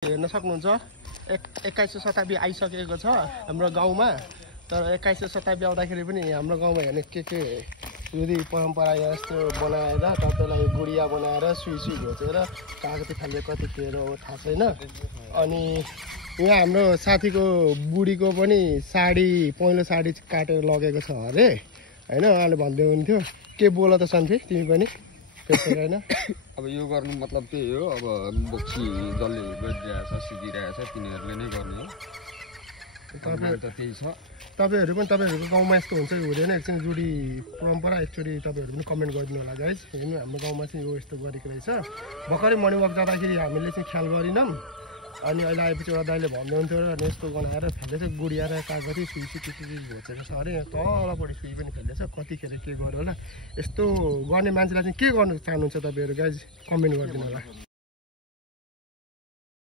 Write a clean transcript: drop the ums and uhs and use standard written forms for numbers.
हेर्न सक्नुहुन्छ 21औं शताब्दी आइसकेको छ हाम्रो गाउँमा। तर 21औं शताब्दी आउँदाखेरि पनि हाम्रो गाउँमा हेर्ने के विधि परम्परा यस्तो बनाएर तपाईँलाई गुडिया बनाएर सुई घोचेर कागती फाल्ने कतिखेर हो थाहा छैन। अनि यहाँ हाम्रो साथीको बुढीको पनि साडी पहिलो साडी काटेर लगेको छ अरे हैन। उहाँले भन्दै हुन्थ्यो के बोल त सन्थी तिमी पनि हैन। अब यो गर्नु मतलब त्यही हो। अब बक्सी जसले गरिरहेछ सिकिरहेछ तिनीहरूले नै गर्ने हो। तपाईहरु त त्यही छ। तपाईहरु पनि तपाईहरुको गाउँमा यस्तो हुन्छ कि हुँदैन एकछिन जुडी परम्परा एकचोटी तपाईहरु पनि कमेन्ट गरिदिनु होला गाइस। हेर्नु हाम्रो गाउँमा चाहिँ यो यस्तो गरेको रहेछ। भर्खरै मर्निङ वाक जाँदाखेरि हामीले चाहिँ ख्याल गरिनौं। अनि अहिले आएपछि एउटा दाइले भन्दै हुन्थ्यो र यस्तो बनाएर फेलेछ गुडिया र कागती सुई घोचेको छ अरे। तलपट्टि सुई पनि फेलेछ कतिखेर के गर्यो होला। यस्तो गर्ने मान्छेलाई चाहिँ के गर्नु चाहनुहुन्छ तपाईहरु गाइस कमेन्ट गरिदिनु होला।